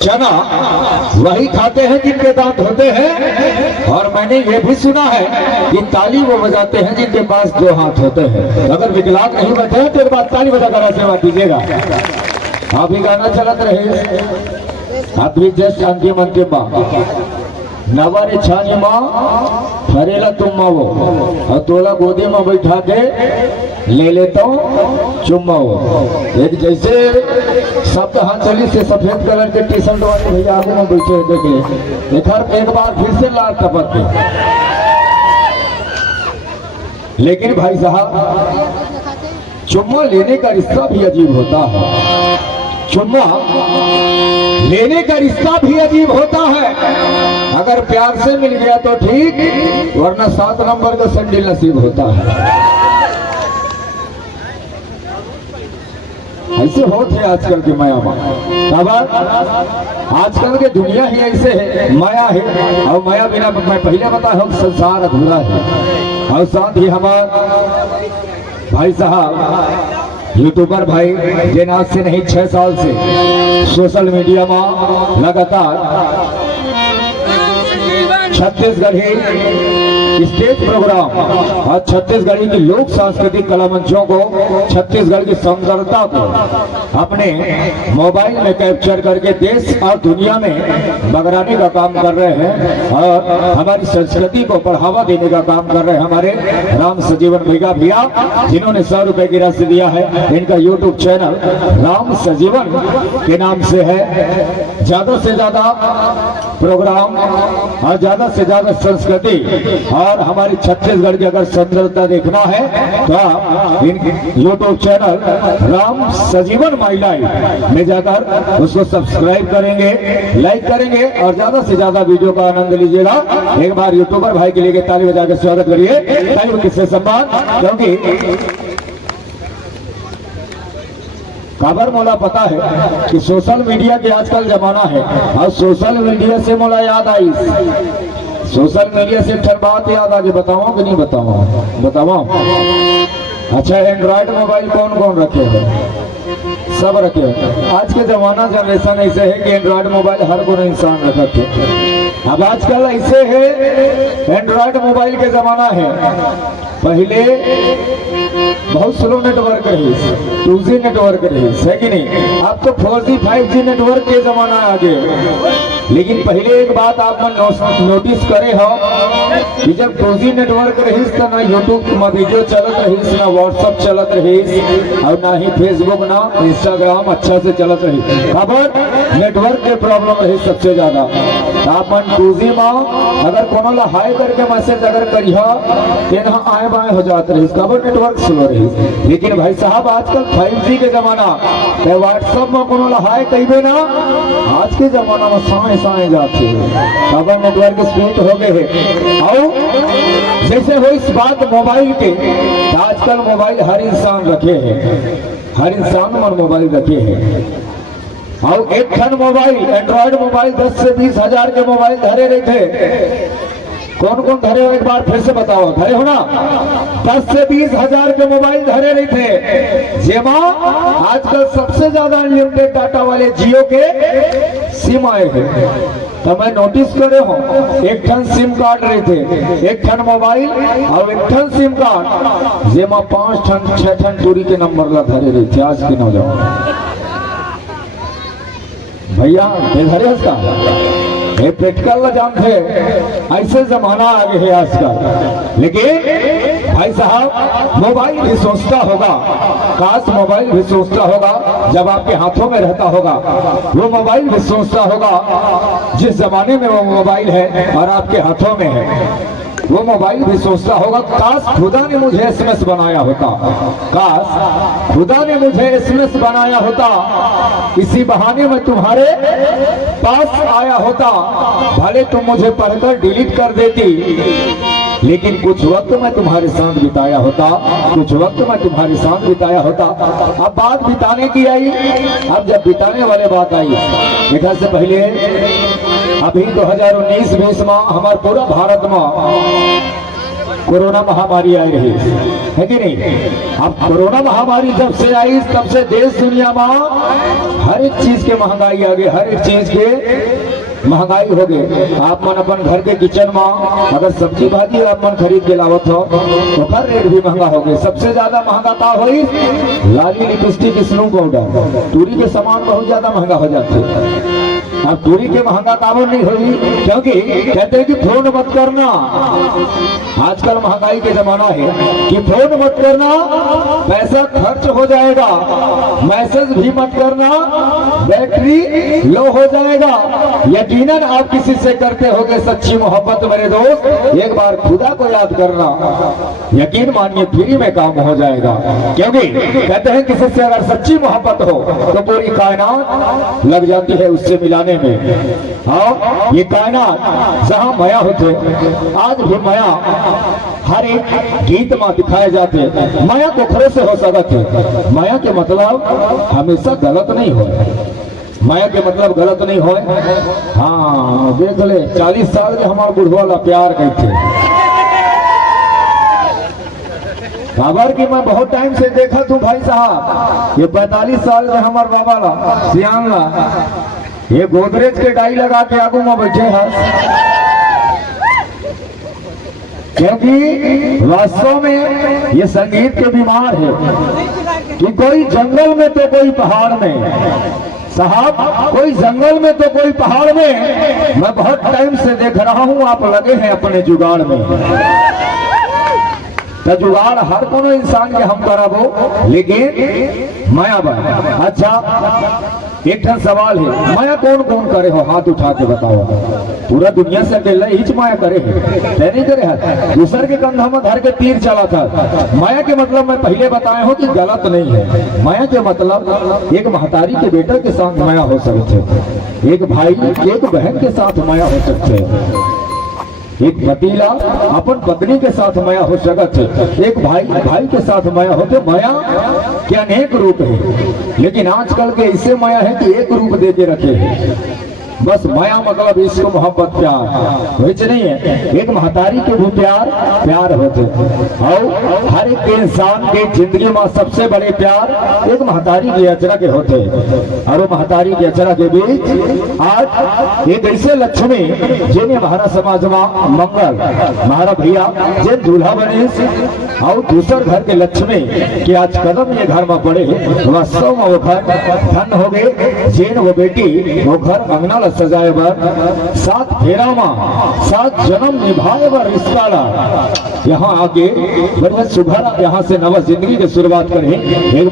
चना वही खाते हैं जिनके दांत होते हैं, और मैंने ये भी सुना है कि ताली वो बजाते हैं जिनके पास दो हाथ होते हैं। अगर विकलांग नहीं बैठे हैं तो एक बार ताली बजाकर आशीर्वाद दीजिएगा। आप ही गाना चलत रहे, आप भी जस्ट अंतिम नवारे छानी माँ फरेला तुम वो और तोला गोदी में बैठा के ले लेता हूँ चुम्मा वो। एक जैसे शब्द हाथ चली से सफेद कलर के टी शर्ट वाले भैया आगे में बैठे देखे एक बार फिर से लाल टपक के। लेकिन भाई साहब चुम्मा लेने का रिश्ता भी अजीब होता है, चुम्मा लेने का रिश्ता भी अजीब होता है। अगर प्यार से मिल गया तो ठीक, वरना 7 नंबर का संडिल नसीब होता है। ऐसे होते हैं आजकल की माया में। आजकल के दुनिया ही ऐसे है, माया है, और माया बिना मैं पहले बताया हूँ संसार अधूरा है। और साथ ही हमारे भाई साहब यूट्यूबर भाई जिन आज से नहीं 6 साल से सोशल मीडिया में लगातार छत्तीसगढ़ी स्टेज प्रोग्राम और छत्तीसगढ़ी की लोक सांस्कृतिक कला मंचों को, छत्तीसगढ़ की सुंदरता को अपने मोबाइल में कैप्चर करके देश और दुनिया में बगराने का काम कर रहे हैं, और हमारी संस्कृति को बढ़ावा देने का काम कर रहे हैं हमारे राम सजीवन भैया, जिन्होंने 100 रुपए की राशि दिया है। इनका यूट्यूब चैनल राम सजीवन के नाम से है। ज्यादा से ज्यादा प्रोग्राम और ज्यादा से ज्यादा संस्कृति और हमारी छत्तीसगढ़ की अगर सुंदरता देखना है तो आप यूट्यूब चैनल राम सजीवन महिलाएं में जाकर उसको सब्सक्राइब करेंगे, लाइक करेंगे और ज्यादा से ज्यादा वीडियो का आनंद लीजिएगा। एक बार यूट्यूबर भाई के लिए ताली बजाकर स्वागत करिए, किससे सम्मान, क्योंकि खबर मोला पता है कि सोशल मीडिया के आजकल जमाना है, और सोशल मीडिया से मोला याद आई, सोशल मीडिया से फिर बात याद आगे बताओ कि नहीं बताओ। अच्छा, एंड्रॉइड मोबाइल कौन कौन रखे हैं? सब रखे हैं। आज के जमाना जनरेशन ऐसे है कि एंड्रॉइड मोबाइल हर कोई इंसान रखते हैं। अब आजकल ऐसे है, एंड्रॉइड मोबाइल के जमाना है। पहले बहुत स्लो नेटवर्क रही, 2G नेटवर्क रही, है कि नहीं? अब तो 4G 5G नेटवर्क के जमाना आ गए। लेकिन पहले एक बात आप नोटिस करे हो कि जब 2G नेटवर्क रही तो ना यूट्यूब में वीडियो चलत रही, ना व्हाट्सएप चलत रही, और ना ही फेसबुक ना इंस्टाग्राम अच्छा से चलत रही। खबर नेटवर्क के प्रॉब्लम रही सबसे ज्यादा। अपन 2G में अगर कोनो ला हाई करके मैसेज अगर करिया आए बाएं हो जाते रही, खबर नेटवर्क स्लो रही। लेकिन भाई साहब आजकल 5G के जमाना, व्हाट्सएप में कोनो ला हाई कहिबे ना, आज के जमाना में साए जाते हैं, खबर नेटवर्क स्पीड हो गए है। और जैसे हो इस बात मोबाइल के, आजकल मोबाइल हर इंसान रखे हैं, हर इंसान में मोबाइल रखे हैं। और एक खन मोबाइल एंड्रॉइड मोबाइल 10 से 20 हजार के मोबाइल धरे रहते। कौन कौन धरे हो एक बार फिर से बताओ, धरे हो ना? 10 से 20 हजार के मोबाइल धरे रहे थे, जेमा आजकल सबसे ज्यादा अनलिमिटेड डाटा वाले जियो के सिम आए हैं। तो मैं नोटिस करे हो, एक ठन सिम कार्ड रहे थे, एक ठन मोबाइल और एक ठन सिम कार्ड, जेमा 5 ठन 6 ठन दूरी के नंबर ला धरे रहे थे। आज के नौजवान भैया धरे उसका प्रैक्टिकल जानते, ऐसे जमाना आ गए है आजकल। लेकिन भाई साहब मोबाइल भी सोचता होगा, काश मोबाइल भी सोचता होगा जब आपके हाथों में रहता होगा। वो मोबाइल भी सोचता होगा जिस जमाने में वो मोबाइल है और आपके हाथों में है, वो मोबाइल भी सोचता होगा काश खुदा ने मुझे एसएमएस बनाया होता, काश खुदा ने मुझे एसएमएस बनाया होता, इसी बहाने में तुम्हारे पास आया होता, भले तुम मुझे पढ़कर डिलीट कर देती, लेकिन कुछ वक्त मैं तुम्हारे साथ बिताया होता, कुछ वक्त मैं तुम्हारे साथ बिताया होता। अब बात बिताने की आई, अब जब बिताने वाले बात आई, इधर से पहले अभी 2019-20 में हमारे पूरा भारत में कोरोना महामारी आई रही है कि नहीं। अब कोरोना महामारी जब से आई तब से देश दुनिया में हर एक चीज के महंगाई आ गई, हर एक चीज के महंगाई हो गई। आप मन अपन घर के किचन में अगर सब्जी भाजी आप मन खरीद के लावत हो तो हर रेट भी महंगा हो गए। सबसे ज्यादा महंगा का हुई लाली लिपस्टिक स्नो पाउडर, टूरी के सामान बहुत ज्यादा महंगा हो जाते। अब टूरी के महंगा कामों नहीं हुई क्योंकि कहते हैं कि फोन मत करना। आजकल महंगाई के जमाना है कि फोन मत करना, पैसा खर्च हो जाएगा। मैसेज भी मत करना, बैटरी लो हो जाएगा। यकीनन आप किसी से करते होगे सच्ची मोहब्बत मेरे दोस्त, एक बार खुदा को याद करना, यकीन मानिए फ्री में काम हो जाएगा। क्योंकि कहते हैं किसी से अगर सच्ची मोहब्बत हो तो पूरी कायनात लग जाती है उससे मिलाने में। और ये कायनात जहां माया होते, आज भी माया हर एक गीत में दिखाए जाते। माया पोखरे से हो सकते है, माया के मतलब हमेशा गलत नहीं हो, माया के मतलब गलत नहीं हो। हाँ देख ले 40 साल के हमारे बुढ़वा ला प्यार करते, खबर की मैं बहुत टाइम से देखा तू भाई साहब। ये 45 साल में हमारे बाबा ला सियान ला ये गोदरेज के डाई लगा के आगू में बैठे हैं, क्योंकि वास्तव में ये संगीत के बीमार है कि कोई जंगल में तो कोई पहाड़ में साहब, कोई जंगल में तो कोई पहाड़ में। मैं बहुत टाइम से देख रहा हूं आप लगे हैं अपने जुगाड़ में। तो जुगाड़ हर कोनो इंसान के हम कराबो, लेकिन माया बा। अच्छा एक ठन सवाल है, माया कौन कौन करे हो, हाथ उठा के बताओ। पूरा दुनिया से अकेला हिच माया करे है, नहीं करे है। दूसर के कंधा में धर के तीर चला था। माया के मतलब मैं पहले बताया हूँ कि गलत नहीं है। माया के मतलब एक महतारी के बेटा के साथ माया हो सकते, एक भाई एक बहन के साथ माया हो सकते, एक पतीला अपन पत्नी के साथ माया हो सकते, एक भाई भाई के साथ माया होते। माया के अनेक रूप है, लेकिन आजकल के ऐसे माया है कि एक रूप दे के रखे हैं। बस माया मतलब इसको मोहब्बत प्यार वैसे नहीं है। एक महतारी के भी प्यार होते, और हर एक इंसान के जिंदगी में सबसे बड़े प्यार एक महतारी के अचरा के होते। और वो महतारी के अचरा के बीच आज एक ऐसे लक्ष्मी जिन्हें हमारा समाज में मंगल हमारा भैया जिन दूल्हा बने और दूसर घर के लक्ष्मी के आज कदम ये घर में पड़े, वास्तव में वो घर धन हो गए। जिन वो बेटी वो घर अंगना सजाए बर, 7 फेरा में 7 जन्म निभाए बर रिश्ता ला यहाँ आके बढ़िया सुबह यहाँ से नवा जिंदगी की शुरुआत करें।